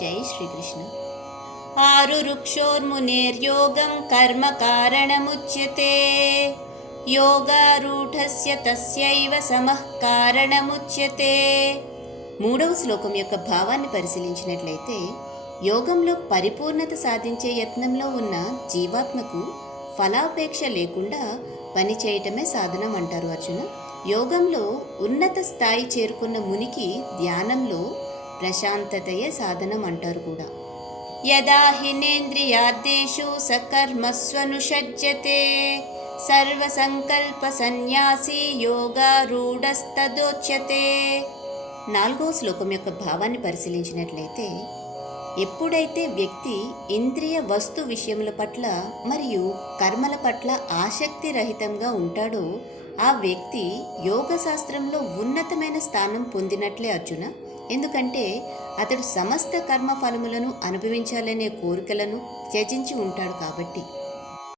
జై శ్రీకృష్ణ. ఆరురుక్షోర్మునేర్యోగం కర్మ కారణముచ్యతే, యోగారూఢస్య తస్యైవ సమః కారణముచ్యతే. మూడవ శ్లోకం యొక్క భావాన్ని పరిశీలించినట్లయితే, యోగంలో పరిపూర్ణత సాధించే యత్నంలో ఉన్న జీవాత్మకు ఫలాపేక్ష లేకుండా పనిచేయటమే సాధనం అంటారు అర్జున. యోగంలో ఉన్నత స్థాయి చేరుకున్న మునికి ధ్యానంలో ప్రశాంతతయే సాధనం అంటారు కూడా. యదా హినేంద్రియార్థేషు సకర్మస్వనుషజ్యతే, సర్వసంకల్ప సన్యాసి యోగారూఢస్తదోచ్యతే. నాలుగో శ్లోకం యొక్క భావాన్ని పరిశీలించినట్లయితే, ఎప్పుడైతే వ్యక్తి ఇంద్రియ వస్తు విషయముల పట్ల మరియు కర్మల పట్ల ఆసక్తి రహితంగా ఉంటాడో ఆ వ్యక్తి యోగ శాస్త్రంలో ఉన్నతమైన స్థానం పొందినట్లే అర్జున. ఎందుకంటే అతడు సమస్త కర్మ ఫలములను అనుభవించాలనే కోరికలను త్యజించి ఉంటాడు కాబట్టి.